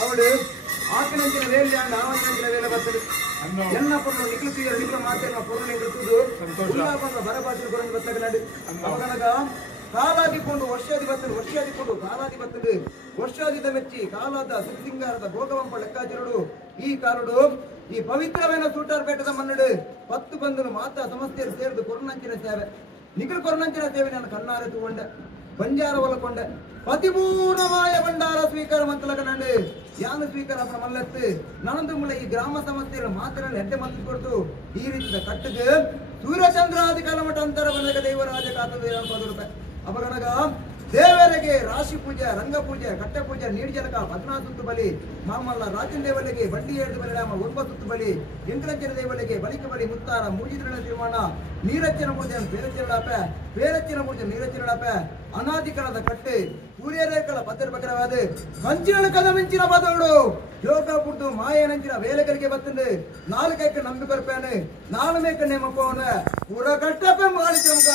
அவடு ஆக்கினಂಚಿನ ವೇಳೆ ನಾವಂಚಿನ ವೇಳೆ ಬರ್ತದೆ ಎಲ್ಲ ಪೊರ್ಲು ನಿಕ್ಲಿತೀರ ನಿಕ್ಲ ಮಾತೇನ ಪೊರ್ಲು ನಿಂತುದು ಉಲ್ಲಾಪಂಗ ಬರಬಾಸಿನ ಕೊರಂದು ಬತ್ತಗನಡಿ ಅವಗನಗ ಕಾಲಾದಿಕೊಂಡು ವರ್ಷಾದಿಕೊಂಡು ಕಾಲಾದಿಬತ್ತದು ವರ್ಷಾದಿದ ಮೆಚ್ಚಿ ಕಾಲಾದ ಸಿಂಗಾರದ ಭೋಗವಂಪ ಲೆಕ್ಕಾಚಿರುಡು ಈ ಕಾಲುಡು ಈ ಪವಿತ್ರమైన ಸೂಟಾರ್ಪೇಟದ ಮನ್ನಡು 10 ಬಂಧುನು ಮಾತಾ ಸಮಸ್ಯೆರು ಸೇರಿದು ಕೊರನಂಚಿನ ಸೇವೆ ನಿಖಿಲ್ ಕೊರನಂಚಿನ ಸೇವೆ ನಾನು ಕಣ್ಣಾರೆ ತಗೊಂಡೆ ಬಂಜಾರ ಒಲಕೊಂಡೆ ಪತಿಪೂರ್ಣಮಾಯ ಭಂಡಾರ ಸ್ವೀಕಾರ ಮಂತಲಕನಂಡು ಯಾನ ಸ್ವೀಕಾರ ಮಲ್ಲತ್ತು ನನಂದು ಮುಳ್ಳ ಈ ಗ್ರಾಮ ಸಮಸ್ಯೆಯನ್ನು ಮಾತ್ರ ಹೆಡ್ಡೆ ಮಂತ್ರಿ ಕೊಡ್ತು ಈ ರೀತಿಯ ಕಟ್ಟಿಗೆ ಸೂರ್ಯಚಂದ್ರಾದಿ ಕಾಲಮಠ ಅಂತರ ಬಂದಾಗ ದೈವರಾಜ ಕಾತದ ₹10 ಅಪಗನಗ ದೇವರಿಗೆ ರಾಶಿ ಪೂಜೆ ರಂಗ ಪೂಜೆ ಕಟ್ಟೆ ಪೂಜೆ ನೀರ್ಜನಕ 14 ಸುತ್ತು ಬಲಿ ಮಾಮಲ್ಲ ರಾಜನ್ ದೇವರಿಗೆ ಬಂಡಿ 7 ಬಲಿ 9 ಸುತ್ತು ಬಲಿ ಇಂದ್ರಜನ ದೇವರಿಗೆ ಬಲಿಕ ಬಲಿ ಮುತ್ತಾರ ಮೂಜಿದ್ರಣ ತೀರ್ಮಾನ ನೀರಚ್ಚನ ಪೂಜೆ ಬೇರಚ್ಚಿನ ಪೂಜೆ ನೀರಚ್ಚನಡಾಪ ಅನಾದಿಕಳದ ಕಟ್ಟೆ ಸೂರ್ಯರೇಖಳ ಪತ್ತರ ಪ್ರಕಾರವಾದ ಮಂಚಿನ ಕದ ಮಿಂಚಿನ ಪದಗಳು ಯೋಗ ಪುಟ್ಟು ಮಾಯನಂಚಿನ ವೇಲೆಗಳಿಗೆ ಬರ್ತಂದು 4 ಕೈಕ ನಂಬಿ ಬರ್ಪೇನೆ 4 ಮೇಕ ನೇಮಪವನ ಪೂರ ಕಟ್ಟಪ್ಪ ಮಾಡಿ ಚಮಕ